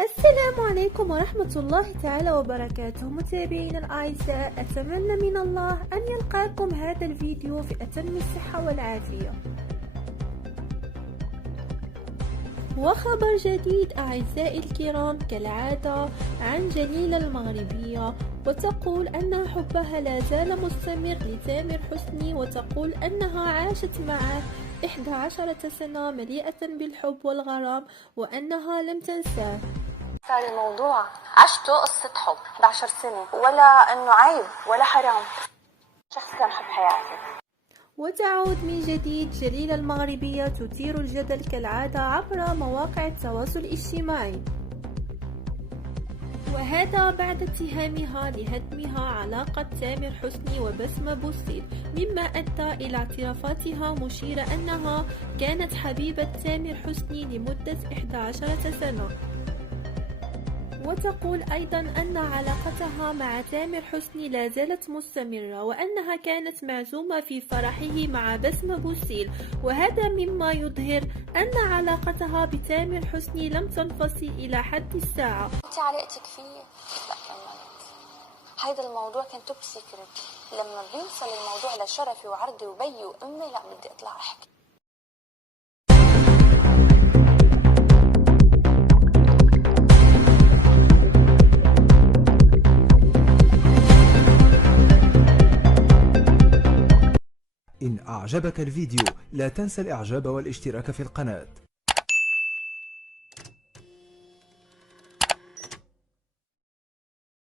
السلام عليكم ورحمة الله تعالى وبركاته. متابعينا الأعزاء، أتمنى من الله أن يلقاكم هذا الفيديو في أتم الصحة والعافية. وخبر جديد أعزائي الكرام كالعادة عن جليلة المغربية، وتقول أن حبها لا زال مستمر لتامر حسني، وتقول أنها عاشت معه 11 سنة مليئة بالحب والغرام وأنها لم تنساه. صار الموضوع عشته قصة حب 11 سنة، ولا انه عيب ولا حرام، شخص كان حب حياتي. وتعود من جديد جليلة المغربية تثير الجدل كالعادة عبر مواقع التواصل الاجتماعي، وهذا بعد اتهامها لهدمها علاقة تامر حسني وبسمة بوسيل، مما أدى إلى اعترافاتها مشيرة أنها كانت حبيبة تامر حسني لمدة 11 سنة. وتقول أيضا أن علاقتها مع تامر حسني لا زالت مستمرة، وأنها كانت معزومة في فرحه مع بسمة بوسيل، وهذا مما يظهر أن علاقتها بتامر حسني لم تنفصل إلى حد الساعة. انت علاقتك فيه؟ لا كملت. هيدا الموضوع كان توب سيكريت، لما بيوصل الموضوع لشرفي وعرضي وبيي وامي لا بدي اطلع احكي. إن أعجبك الفيديو لا تنسى الإعجاب والاشتراك في القناة.